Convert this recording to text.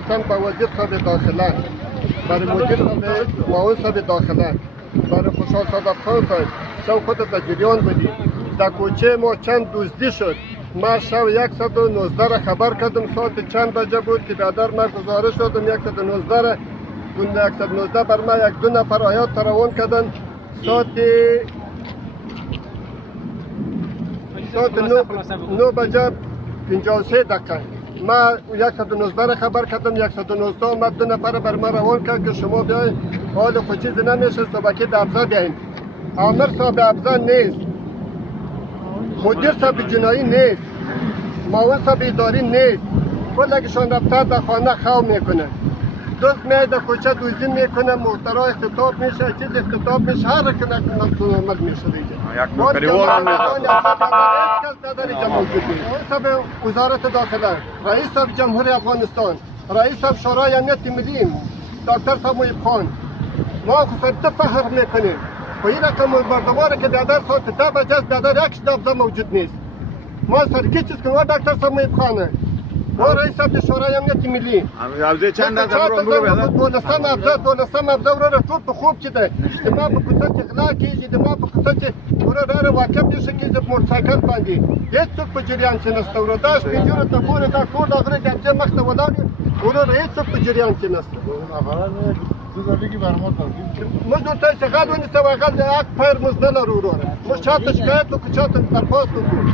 خصوصا با وزیر صاحب داخله، برای مدیر صاحب معاون صاحب داخله، برای خوشحال صادق خان صاحب، شب خود در جریان بودی. در کوچه ما چند دزدی شد. ما شب 119 را خبر کردم ساعت چند بجه بود که برادر ما گزارش دادم 119 را. اون 119 بر ما یک دو نفر آیات روان کردن ساعت 9 بجه 53 دقیقه. ما 119 را خبر کردم، 119 آمد دو نفر بر ما روان کرد که شما بیاید حال خود چیز نمیشه صبحی در ابزا بیاییم. عامر صاحب ابزا نیست، مدیر صاحب جنایی نیست، معاون صاحب اداری نیست. کلشان رفتار در خانه خواب میکنه، دوست میاد در کوچه دوزی میکنه، محترا اختطاف میشه، چیز اختطاف میشه، هر رکنه مقصود عمل میشه دیگه. رئیس وزارت داخله، رئیس جمهوری افغانستان، رئیس شورای امنیت ملی دکتر صاحب محیب خان، ما خصوصا فخر میکنیم و این رقم مردماره که در ساعت 10 بجه است در یک ابزا موجود نیست. ما سرکی چیز کنیم دکتر صاحب محیب خانه و رئیس شورای امنیت ملی ابزا چند ابزا دولستم ابزا رو تو خوب چیده اجتماع به خصوص اخلاق کیږي اجتماع به خصوص ورو واقع میشه که د موټرسایکل باندې هیڅ څوک په جریان کې نشته ورو دا سپینجوره ته پورې دا ټول هغه د مخ ته ولاړ ورو هیڅ څوک په جریان کې نشته. موږ ورته چې غل ونیسو هغه د حق پیر موږ نه لرو ورو موږ چاته شکایت وکړو چاته درخواست وکړو.